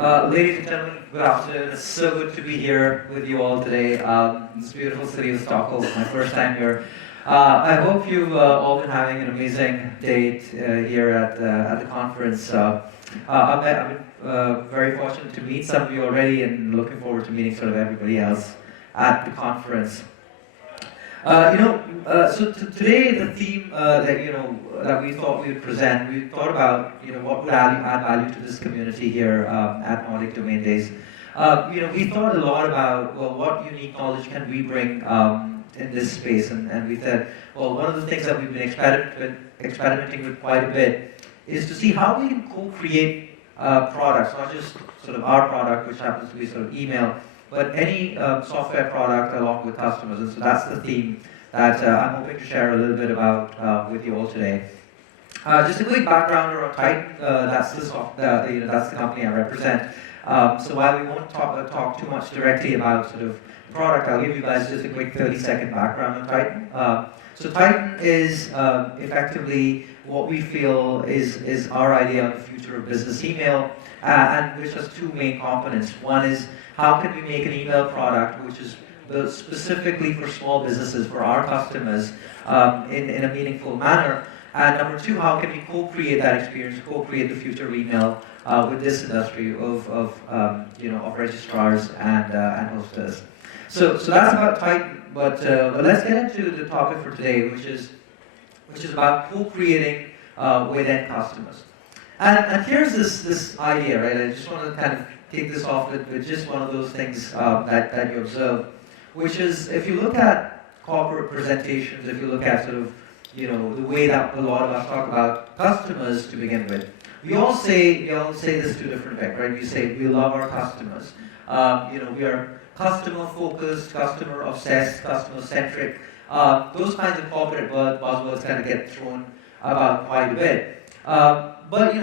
Ladies and gentlemen, good afternoon. It's so good to be here with you all today. This beautiful city of Stockholm, my first time here. I hope you've all been having an amazing day here at the conference. I've been very fortunate to meet some of you already and looking forward to meeting sort of everybody else at the conference. So today the theme that we thought we would present, we thought about what would add value to this community here at Nordic Domain Days. We thought a lot about what unique knowledge can we bring in this space, and we said, well, one of the things that we've been experimenting with quite a bit is to see how we can co-create products, not just sort of our product, which happens to be sort of email, but any software product along with customers. And so that's the theme that I'm hoping to share a little bit about with you all today. Just a quick background on Titan. That's the company I represent. So while we won't talk too much directly about sort of the product, I'll give you guys just a quick 30-second background on Titan. So Titan is effectively what we feel is our idea of the future of business email, and which has two main components. One is how can we make an email product which is built specifically for small businesses, for our customers, in a meaningful manner. And number two, how can we co-create that experience, co-create the future of email with this industry of registrars and hostess. So that's about Titan. But let's get into the topic for today, which is about co-creating with end customers. And here's this idea, right? I just want to kind of take this off with just one of those things that you observe, which is if you look at corporate presentations, if you look at sort of the way that a lot of us talk about customers to begin with, we all say this to a different effect, right? We say we love our customers. We are customer focused, customer obsessed, customer centric. Those kinds of corporate buzzwords kind of get thrown about quite a bit. But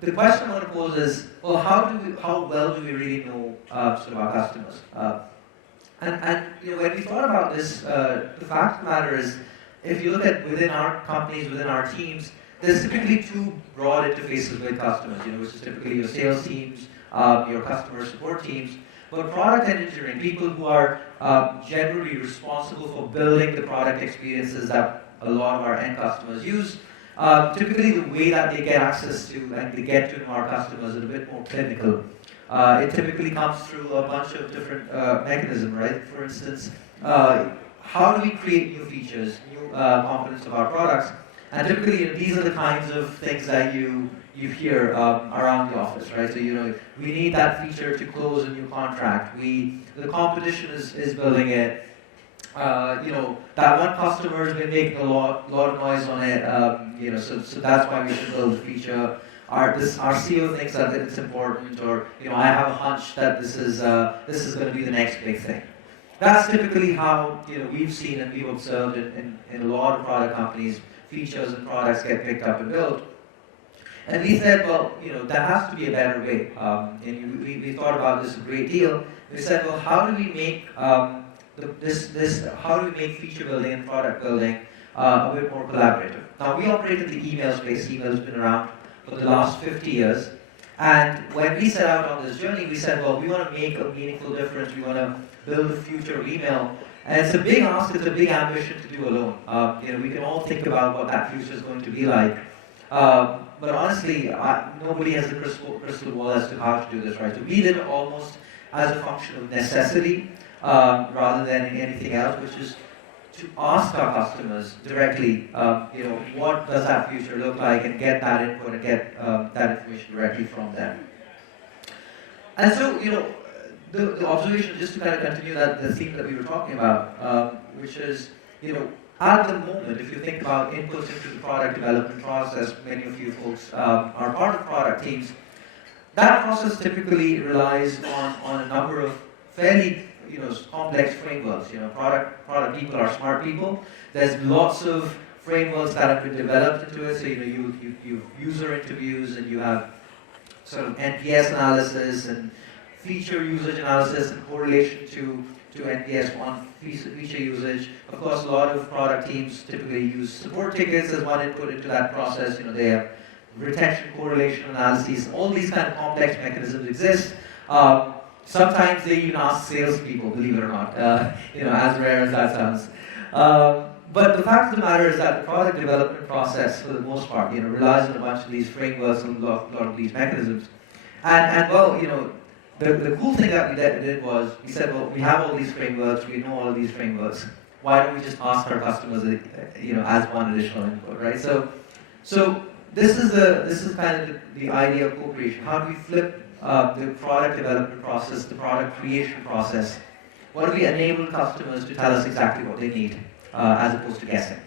the question I want to pose is, well, how well do we really know sort of our customers? And when we thought about this, the fact of the matter is, if you look at within our companies, within our teams, there's typically two broad interfaces with customers, which is typically your sales teams, your customer support teams. But product and engineering, people who are generally responsible for building the product experiences that a lot of our end customers use, typically the way that they get access to and they get to know our customers is a bit more clinical. It typically comes through a bunch of different mechanisms, right? For instance, how do we create new features, new components of our products? And typically, these are the kinds of things that you hear around the office, right? So we need that feature to close a new contract. The competition is building it. That one customer has been making a lot of noise on it. So that's why we should build the feature. Our CEO thinks that it's important, or I have a hunch that this is going to be the next big thing. That's typically how we've seen and we've observed in a lot of product companies, features and products get picked up and built. And we said, well, there has to be a better way. And we thought about this a great deal. We said, well, how do we make how do we make feature building and product building a bit more collaborative? Now, we operate in the email space. Email has been around for the last 50 years. And when we set out on this journey, we said, well, we want to make a meaningful difference. We want to build the future of email. And it's a big ask, it's a big ambition to do alone. We can all think about what that future is going to be like. But honestly, nobody has a crystal ball as to how to do this, right? So we did it almost as a function of necessity rather than anything else, which is to ask our customers directly, what does that future look like, and get that input and get that information directly from them. And so, the observation, just to kind of continue the theme that we were talking about, which is, at the moment, if you think about inputs into the product development process, many of you folks are part of product teams, that process typically relies on a number of fairly complex frameworks. Product people are smart people. There's lots of frameworks that have been developed into it. So you user interviews, and you have sort of NPS analysis and feature usage analysis and correlation to NPS on feature usage. Of course, a lot of product teams typically use support tickets as one input into that process. They have retention correlation analyses, all these kind of complex mechanisms exist. Sometimes they even ask salespeople, believe it or not, as rare as that sounds. But the fact of the matter is that the product development process, for the most part, relies on a bunch of these frameworks and a lot of these mechanisms. And well, the cool thing that we did was, we said, well, we have all these frameworks, we know all of these frameworks. Why don't we just ask our customers, as one additional input, right? So this is kind of the idea of co-creation. How do we flip the product development process, the product creation process? What do we enable customers to tell us exactly what they need, as opposed to guessing?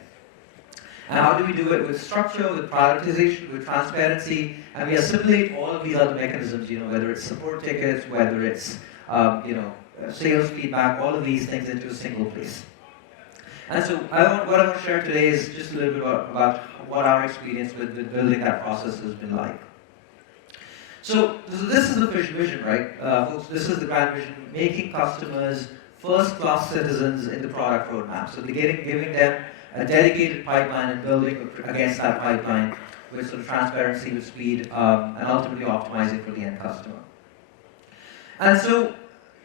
And how do we do it? With structure, with prioritization, with transparency, and we assimilate all of these other mechanisms, whether it's support tickets, whether it's sales feedback, all of these things into a single place. And so what I want to share today is just a little bit about what our experience with building that process has been like. So this is the vision, right? Folks, this is the grand vision, making customers first-class citizens in the product roadmap. So giving them a dedicated pipeline and building against that pipeline with sort of transparency, with speed, and ultimately optimizing for the end customer. And so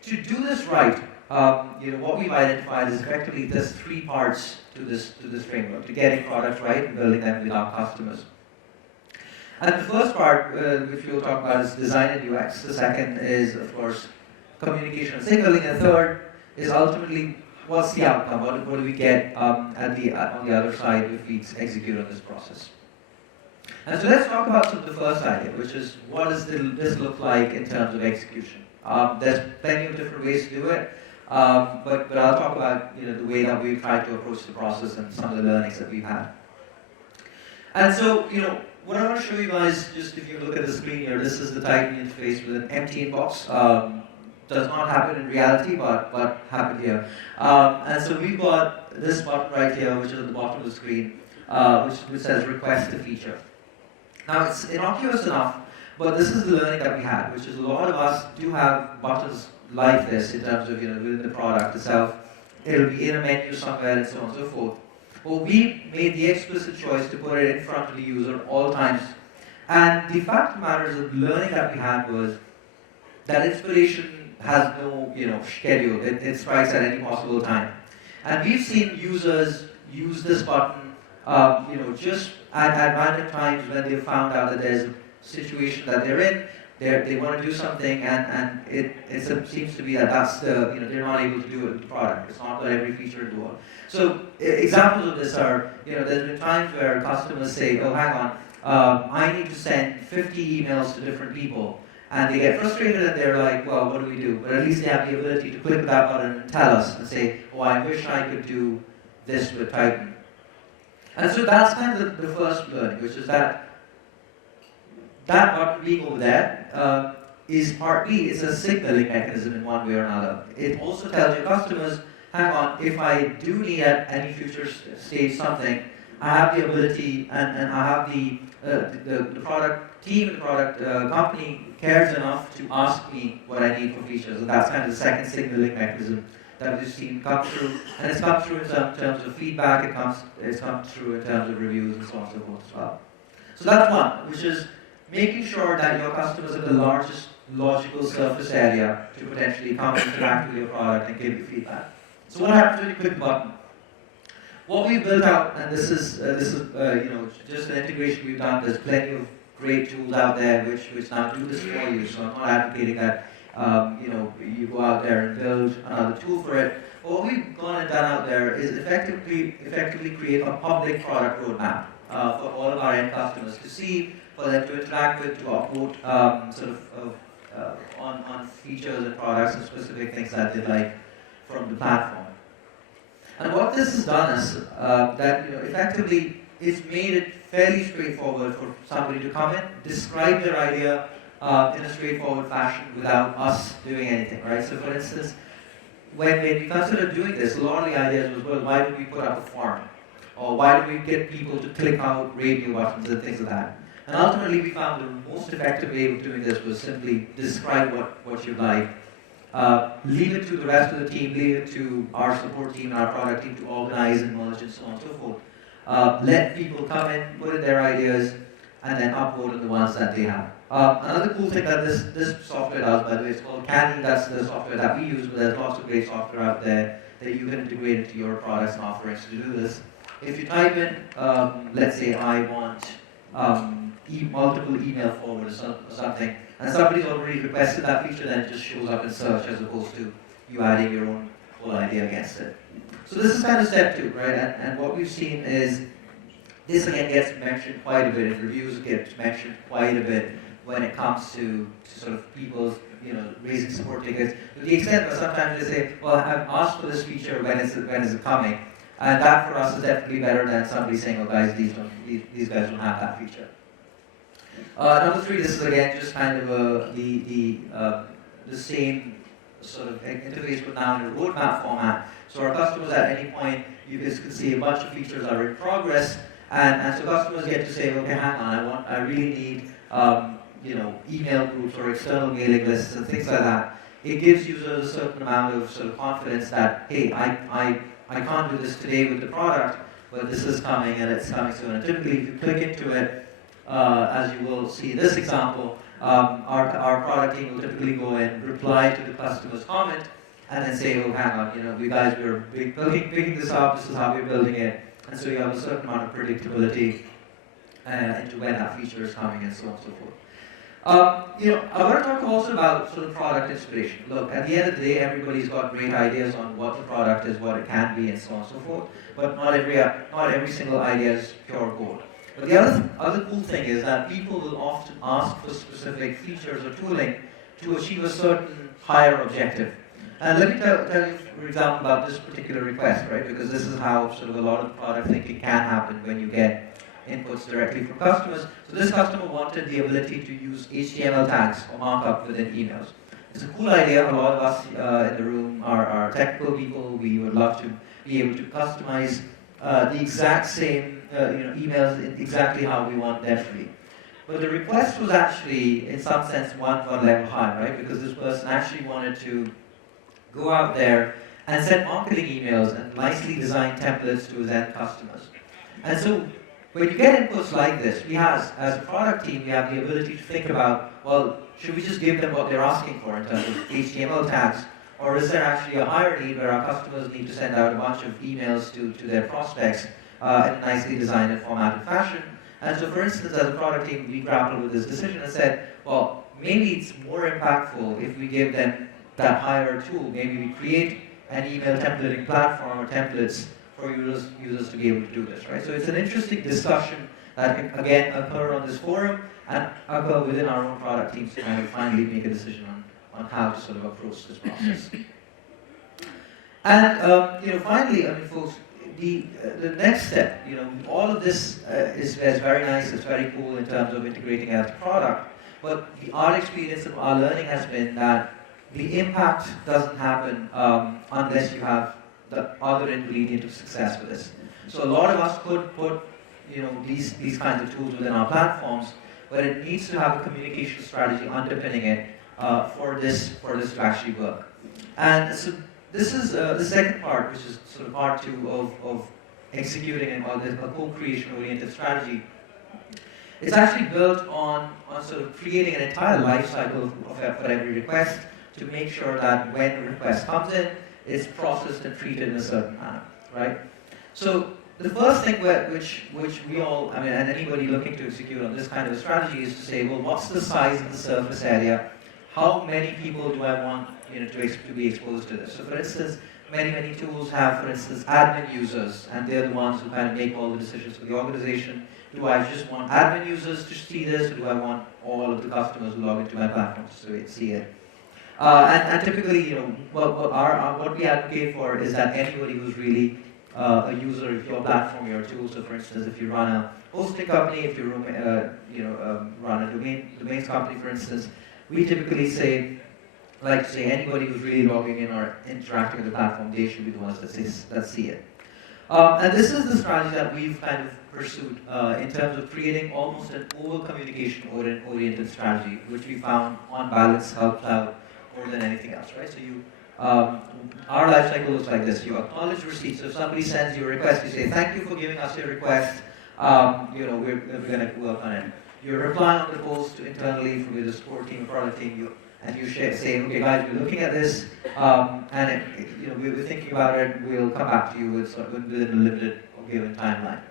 to do this right, what we've identified is effectively there's three parts to this framework, to getting products right and building them with our customers. And the first part, which we'll talk about, is design and UX. The second is, of course, communication and signaling. And the third is ultimately, what's the outcome? What do we get on the other side if we execute on this process? And so let's talk about the first idea, which is, what does this look like in terms of execution? There's plenty of different ways to do it, but I'll talk about the way that we've tried to approach the process and some of the learnings that we've had. And so, what I want to show you guys, just if you look at the screen here, this is the Titan interface with an empty inbox. Does not happen in reality, but happened here. And so we've got this button right here, which is at the bottom of the screen, which says request a feature. Now it's innocuous enough, but this is the learning that we had, which is a lot of us do have buttons like this in terms of within the product itself. It'll be in a menu somewhere and so on and so forth. Well, we made the explicit choice to put it in front of the user all times. And the fact of the matter is, the learning that we had was that inspiration has no schedule. It strikes at any possible time. And we've seen users use this button just at random times when they've found out that there's a situation that they're in, they want to do something, and it seems to be that that's they're not able to do it with the product. It's not got every feature in the world. So examples of this are, there's been times where customers say, oh, hang on, I need to send 50 emails to different people. And they get frustrated and they're like, well, what do we do? But at least they have the ability to click that button and tell us and say, oh, I wish I could do this with Titan. And so that's kind of the first learning, which is that button being over there is part B. It's a signaling mechanism in one way or another. It also tells your customers, hang on, if I do need at any future stage something, I have the ability and I have the product team, the product company cares enough to ask me what I need for features. And that's kind of the second signaling mechanism that we've seen come through. And it's come through in terms of feedback, it's come through in terms of reviews and so on and so forth as well. So that's one, which is making sure that your customers have the largest logical surface area to potentially come interact with your product and give you feedback. So what happens when you click the button? What we built out, and this is just an integration we've done. There's plenty of great tools out there which now do this for you. So I'm not advocating that you go out there and build another tool for it. But what we've gone and done out there is effectively create a public product roadmap for all of our end customers to see, for them to interact with, to upvote on features and products and specific things that they like from the platform. And what this has done is that effectively it's made it fairly straightforward for somebody to come in, describe their idea in a straightforward fashion without us doing anything, right? So for instance, when we considered doing this, a lot of the ideas was, well, why don't we put up a form? Or why don't we get people to click out radio buttons and things like that? And ultimately we found the most effective way of doing this was simply describe what you like. Leave it to the rest of the team, leave it to our support team and our product team to organize and merge and so on and so forth. Let people come in, put in their ideas, and then upvote on the ones that they have. Another cool thing that this software does, by the way, is called Canny. That's the software that we use, but there's lots of great software out there that you can integrate into your products and offerings to do this. If you type in, let's say I want multiple email forwards or something, and somebody's already requested that feature, then it just shows up in search as opposed to you adding your own whole idea against it. So this is kind of step 2, right? And what we've seen is this again gets mentioned quite a bit in reviews, gets mentioned quite a bit when it comes to sort of people, raising support tickets, to the extent that sometimes they say, well, I've asked for this feature, when is it coming? And that for us is definitely better than somebody saying, oh guys, these guys don't have that feature. Number 3, this is again just kind of the same sort of interface, but now in a roadmap format. So our customers at any point, you guys can see a bunch of features are in progress, and so customers get to say, okay, hang on, I really need email groups or external mailing lists and things like that. It gives users a certain amount of sort of confidence that, hey, I can't do this today with the product, but this is coming and it's coming soon. And typically, if you click into it, as you will see in this example, our product team will typically go in, reply to the customer's comment, and then say, oh, hang on, we guys, we're picking this up, this is how we're building it. And so you have a certain amount of predictability into when that feature is coming and so on and so forth. I want to talk also about sort of product inspiration. Look, at the end of the day, everybody's got great ideas on what the product is, what it can be, and so on and so forth. But not every single idea is pure gold. But the other cool thing is that people will often ask for specific features or tooling to achieve a certain higher objective. And let me tell you, for example, about this particular request, right? Because this is how sort of a lot of product thinking can happen when you get inputs directly from customers. So this customer wanted the ability to use HTML tags or markup within emails. It's a cool idea. A lot of us in the room are technical people. We would love to be able to customize the exact same emails in exactly how we want them to be. But the request was actually, in some sense, one level high, right? Because this person actually wanted to go out there and send marketing emails and nicely design templates to his end customers. And so when you get inputs like this, we have, as a product team, we have the ability to think about, well, should we just give them what they're asking for in terms of HTML tags? Or is there actually a higher need where our customers need to send out a bunch of emails to their prospects in a nicely designed and formatted fashion? And so, for instance, as a product team, we grappled with this decision and said, well, maybe it's more impactful if we give them that higher tool. Maybe we create an email templating platform or templates for users to be able to do this, right? So it's an interesting discussion that can, again, occur on this forum and occur within our own product teams to kind of finally make a decision on how to sort of approach this process. And, finally, I mean, folks, the next step, all of this is very nice, it's very cool in terms of integrating as a product, but our experience and our learning has been that the impact doesn't happen unless you have the other ingredient of success with this. So a lot of us could put these kinds of tools within our platforms, but it needs to have a communication strategy underpinning it for this to actually work. And so this is the second part, which is sort of part 2 of executing a co-creation oriented strategy. It's actually built on sort of creating an entire life cycle for every request to make sure that when a request comes in, it's processed and treated in a certain manner, right? So the first thing which we all, and anybody looking to execute on this kind of a strategy is to say, well, what's the size of the surface area? How many people do I want to be exposed to this? So for instance, many tools have, for instance, admin users, and they're the ones who kind of make all the decisions for the organization. Do I just want admin users to see this, or do I want all of the customers who log into my platform to see it? And typically, what we advocate for is that anybody who's really a user of your platform, your tool. So, for instance, if you run a hosting company, if you run a domains company, for instance, we typically like to say anybody who's really logging in or interacting with the platform, they should be the ones that see it. And this is the strategy that we've kind of pursued in terms of creating almost an over-communication oriented strategy, which we found on balance helped out more than anything else, right? So our life cycle looks like this. You acknowledge receipt. So if somebody sends you a request, you say, thank you for giving us your request. we're going to work on it. You reply on the post internally from the support team, product team, and you say, okay, guys, we're looking at this, and we're thinking about it. We'll come back to you within a limited or given timeline.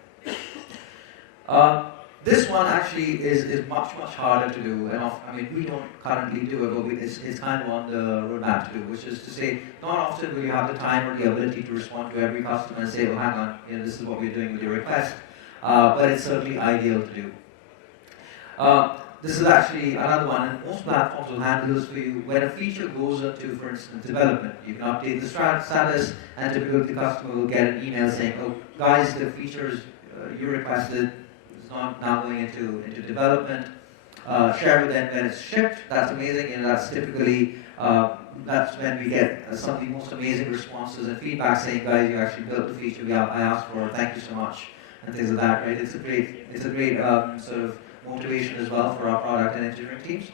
This one actually is much harder to do, and we don't currently do it, but it's kind of on the roadmap to do, which is to say, not often will you have the time or the ability to respond to every customer and say, oh, hang on, this is what we're doing with your request, but it's certainly ideal to do. This is actually another one, and most platforms will handle this for you. When a feature goes into, for instance, development, you can update the status, and typically the customer will get an email saying, oh, guys, the features you requested is now going into development. Share with them when it's shipped. That's amazing, and that's typically, that's when we get some of the most amazing responses and feedback saying, guys, you actually built the feature I asked for, thank you so much, and things like that, right? It's a great sort of motivation as well for our product and engineering teams.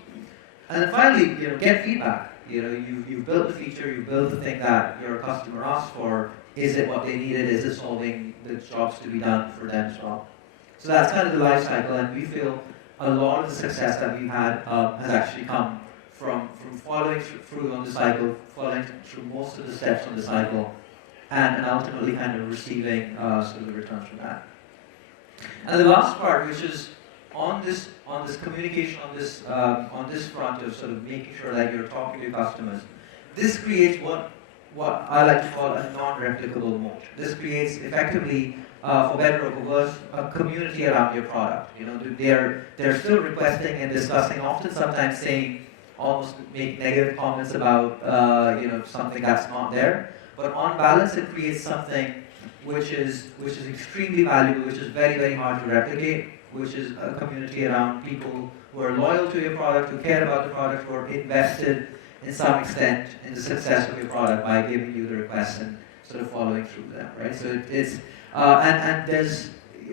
And then finally, get feedback. You've built the feature, you built the thing that your customer asked for. Is it what they needed? Is it solving the jobs to be done for them as well? So that's kind of the life cycle, and we feel a lot of the success that we've had has actually come from following through on the cycle, following through most of the steps on the cycle, and ultimately kind of receiving sort of the returns from that. And the last part, which is on this communication, on this front of sort of making sure that you're talking to your customers, this creates what I like to call a non-replicable moat. This creates effectively, for better or for worse, a community around your product. They're still requesting and discussing, often sometimes saying, almost make negative comments about something that's not there. But on balance, it creates something which is extremely valuable, which is very hard to replicate, which is a community around people who are loyal to your product, who care about the product, who are invested in some extent in the success of your product by giving you the requests and sort of following through them, right? So it's and there's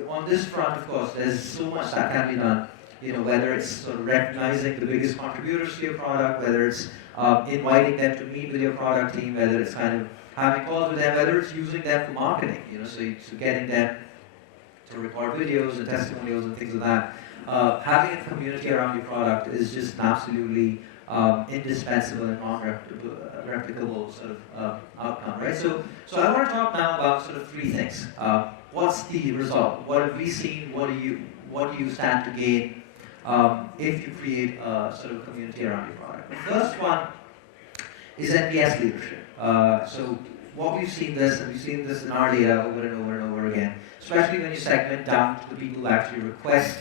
on this front, of course, there's so much that can be done. Whether it's sort of recognizing the biggest contributors to your product, whether it's inviting them to meet with your product team, whether it's kind of having calls with them, whether it's using them for marketing, so getting them to record videos and testimonials and things like that. Having a community around your product is just absolutely indispensable and non-replicable sort of outcome, right? So I want to talk now about sort of three things. What's the result? What have we seen? What do you stand to gain if you create a sort of community around your product? The first one is NPS leadership. So what we've seen this, and we've seen this in our data over and over and over again, especially when you segment down to the people who actually request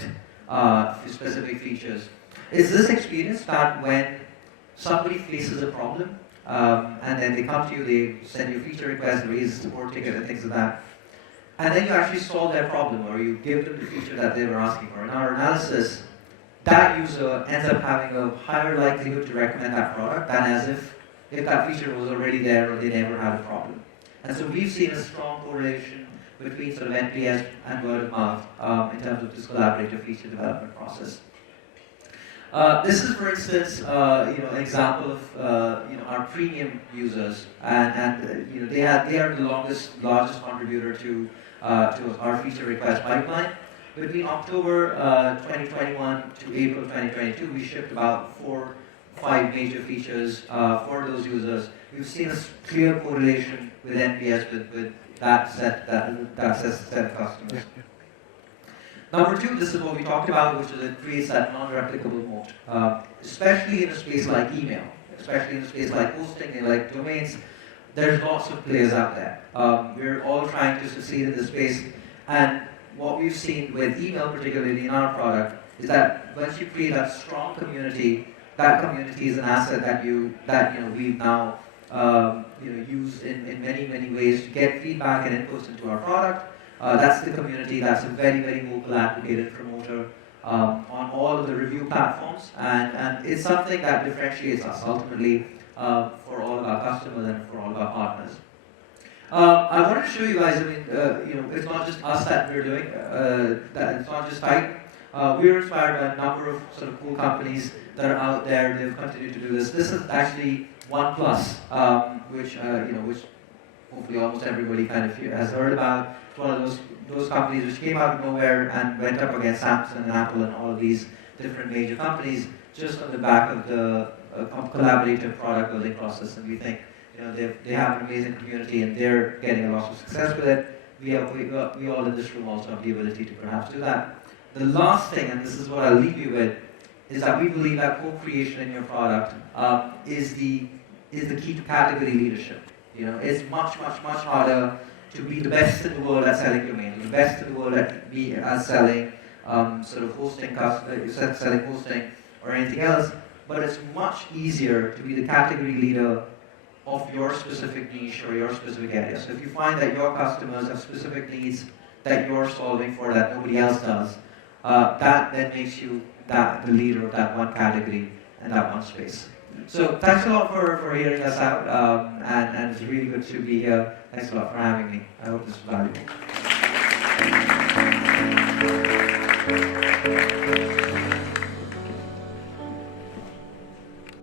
specific features, is this experience that when somebody faces a problem, and then they come to you, they send you a feature request, raise a support ticket and things like that, and then you actually solve their problem, or you give them the feature that they were asking for. In our analysis, that user ends up having a higher likelihood to recommend that product than as if that feature was already there or they never had a problem. And so we've seen a strong correlation between sort of NPS and word of mouth in terms of this collaborative feature development process. This is, for instance, an example of our premium users, and they are the largest contributor to our feature request pipeline. Between October 2021 to April 2022, we shipped about 4-5 major features for those users. We've seen a clear correlation with NPS with that set of customers. Number two, this is what we talked about, which is it creates that non-replicable moat, especially in a space like email, especially in a space like hosting and like domains. There's lots of players out there. We're all trying to succeed in this space, and what we've seen with email, particularly in our product, is that once you create a strong community, that community is an asset that we've now used in many ways to get feedback and inputs into our product. That's the community. That's a very vocal advocate and promoter on all of the review platforms, and it's something that differentiates us ultimately for all of our customers and for all of our partners. I wanted to show you guys. It's not just us that we're doing. That it's not just Type. We're inspired by a number of sort of cool companies that are out there. They've continued to do this. This is actually OnePlus, which hopefully almost everybody kind of has heard about. It's one of those those companies which came out of nowhere and went up against Samsung and Apple and all of these different major companies just on the back of the collaborative product building process. And we think, they have an amazing community and they're getting a lot of success with it. We all in this room also have the ability to perhaps do that. The last thing, and this is what I'll leave you with, is that we believe that co-creation in your product is the key to category leadership. It's much, much, much harder to be the best in the world at selling domains, the best in the world at selling sort of hosting, selling hosting or anything else. But it's much easier to be the category leader of your specific niche or your specific area. So if you find that your customers have specific needs that you're solving for that nobody else does, that then makes you the leader of that one category and that one space. So thanks a lot for hearing us out, and it's really good to be here. Thanks a lot for having me. I hope this was valuable.